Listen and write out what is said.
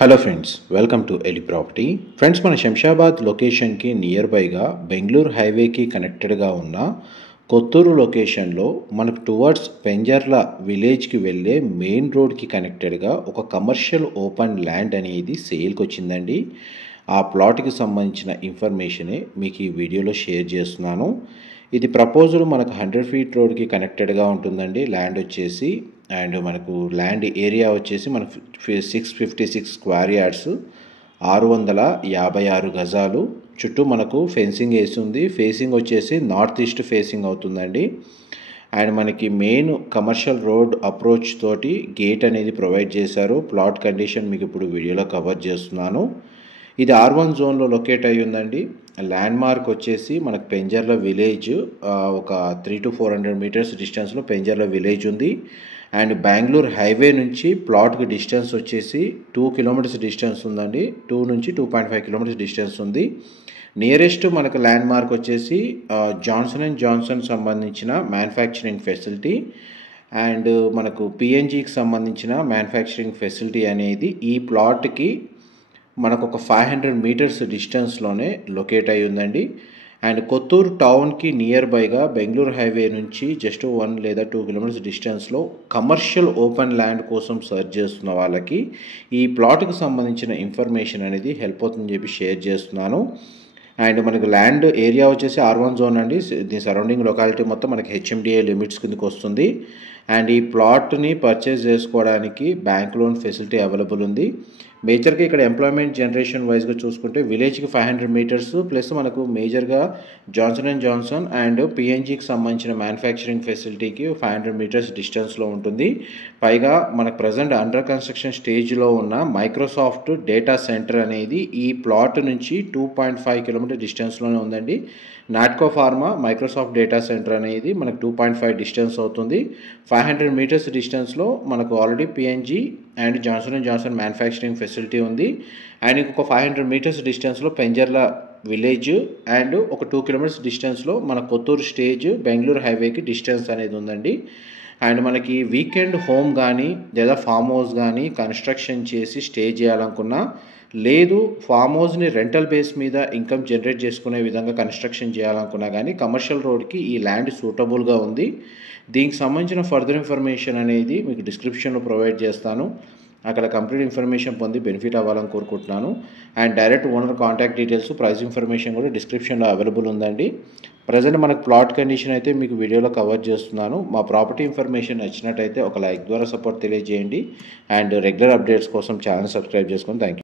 Hello friends, welcome to Eli property. Friends, మన శంషాబాద్ లొకేషన్కి near బైగా Bengaluru హైవేకి కనెక్టెడ్గా ఉన్న కొత్తూరు లొకేషన్లో మనకు టువర్డ్స్ పెంజర్ల విలేజ్కి వెళ్ళే మెయిన్ రోడ్కి కనెక్టెడ్గా ఒక కమర్షియల్ ఓపెన్ ల్యాండ్ అనేది సేల్కి వచ్చిందండి. ఆ ప్లాట్కి సంబంధించిన ఇన్ఫర్మేషనే మీకు ఈ వీడియోలో షేర్ చేస్తున్నాను. ఇది ప్రపోజల్ మనకు 100 ఫీట్ రోడ్కి కనెక్టెడ్గా ఉంటుందండి. ల్యాండ్ వచ్చేసి అండ్ మనకు ల్యాండ్ ఏరియా వచ్చేసి మనకు 656 స్క్వేర్ యార్డ్స్, 656 గజాలు. చుట్టూ మనకు ఫెన్సింగ్ వేసి ఉంది. ఫేసింగ్ వచ్చేసి నార్త్ ఈస్ట్ ఫేసింగ్ అవుతుందండి. అండ్ మనకి మెయిన్ కమర్షియల్ రోడ్ అప్రోచ్ తోటి గేట్ అనేది ప్రొవైడ్ చేశారు. ప్లాట్ కండిషన్ మీకు ఇప్పుడు వీడియోలో కవర్ చేస్తున్నాను. ఇది R1 జోన్లో లొకేట్ అయ్యి ఉందండి. ల్యాండ్ మార్క్ వచ్చేసి మనకు పెంజర్ల విలేజ్, ఒక 300 to 400 మీటర్స్ డిస్టెన్స్లో పెంజర్ల విలేజ్ ఉంది. అండ్ బెంగళూరు హైవే నుంచి ప్లాట్కి డిస్టెన్స్ వచ్చేసి 2 కిలోమీటర్స్ డిస్టెన్స్ ఉందండి. 2 నుంచి 2.5 కిలోమీటర్స్ డిస్టెన్స్ ఉంది. నియరెస్ట్ మనకు ల్యాండ్ మార్క్ వచ్చేసి జాన్సన్ అండ్ జాన్సన్ సంబంధించిన మ్యానుఫ్యాక్చరింగ్ ఫెసిలిటీ అండ్ మనకు పిఎన్జికి సంబంధించిన మ్యానుఫ్యాక్చరింగ్ ఫెసిలిటీ అనేది ఈ ప్లాట్కి మనకు ఒక 500 మీటర్స్ డిస్టెన్స్లోనే లొకేట్ అయి ఉందండి. అండ్ కొత్తూరు టౌన్కి నియర్ బైగా బెంగళూరు హైవే నుంచి జస్ట్ 1 లేదా 2 కిలోమీటర్స్ డిస్టెన్స్లో కమర్షియల్ ఓపెన్ ల్యాండ్ కోసం సర్చ్ చేస్తున్న వాళ్ళకి ఈ ప్లాట్కి సంబంధించిన ఇన్ఫర్మేషన్ అనేది హెల్ప్ అవుతుందని చెప్పి షేర్ చేస్తున్నాను. అండ్ మనకు ల్యాండ్ ఏరియా వచ్చేసి R1 జోన్ అండి. దీని సరౌండింగ్ లొకాలిటీ మొత్తం మనకి HMDA లిమిట్స్ కిందకి వస్తుంది. అండ్ ఈ ప్లాట్ని పర్చేస్ చేసుకోవడానికి బ్యాంక్ లోన్ ఫెసిలిటీ అవైలబుల్ ఉంది. మేజర్గా ఇక్కడ ఎంప్లాయ్మెంట్ జనరేషన్ వైజ్గా చూసుకుంటే విలేజ్కి 500 మీటర్స్ ప్లస్ మనకు మేజర్గా జాన్సన్ అండ్ జాన్సన్ అండ్ పిఎన్జికి సంబంధించిన మ్యానుఫ్యాక్చరింగ్ ఫెసిలిటీకి 500 మీటర్స్ డిస్టెన్స్లో ఉంటుంది. పైగా మనకు ప్రజెంట్ అండర్ కన్స్ట్రక్షన్ స్టేజ్లో ఉన్న మైక్రోసాఫ్ట్ డేటా సెంటర్ అనేది ఈ ప్లాట్ నుంచి 2.5 కిలోమీటర్ డిస్టెన్స్లోనే ఉందండి. Natco pharma Microsoft data centre అనేది మనకు 2.5 డిస్టెన్స్ అవుతుంది. 500 మీటర్స్ డిస్టెన్స్లో మనకు already PNG and Johnson and Johnson manufacturing facility ఉంది. అండ్ ఇంకొక 500 మీటర్స్ డిస్టెన్స్లో పెంజర్ల విలేజ్ అండ్ ఒక 2 కిలోమీటర్స్ డిస్టెన్స్లో మన కొత్తూరు స్టేజ్ బెంగళూరు హైవేకి డిస్టెన్స్ అనేది ఉందండి. అండ్ మనకి వీకెండ్ హోమ్ కానీ లేదా ఫామ్ హౌస్ కానీ కన్స్ట్రక్షన్ చేసి స్టే చేయాలనుకున్నా, లేదు ఫామ్ హౌస్ని రెంటల్ బేస్ మీద ఇన్కమ్ జనరేట్ చేసుకునే విధంగా కన్స్ట్రక్షన్ చేయాలనుకున్నా కానీ కమర్షియల్ రోడ్కి ఈ ల్యాండ్ సూటబుల్గా ఉంది. దీనికి సంబంధించిన ఫర్దర్ ఇన్ఫర్మేషన్ అనేది మీకు డిస్క్రిప్షన్లో ప్రొవైడ్ చేస్తాను. అక్కడ కంప్లీట్ ఇన్ఫర్మేషన్ పొంది బెనిఫిట్ అవ్వాలని కోరుకుంటున్నాను. And direct owner contact details, price information కూడా డిస్క్రిప్షన్లో అవైలబుల్ ఉందండి. ప్రజెంట్ మనకు ప్లాట్ కండిషన్ అయితే మీకు వీడియోలో కవర్ చేస్తున్నాను. మా ప్రాపర్టీ ఇన్ఫర్మేషన్ నచ్చినట్టయితే ఒక లైక్ ద్వారా సపోర్ట్ తెలియజేయండి. అండ్ రెగ్యులర్ అప్డేట్స్ కోసం ఛానల్ సబ్స్క్రైబ్ చేసుకోండి. Thank you.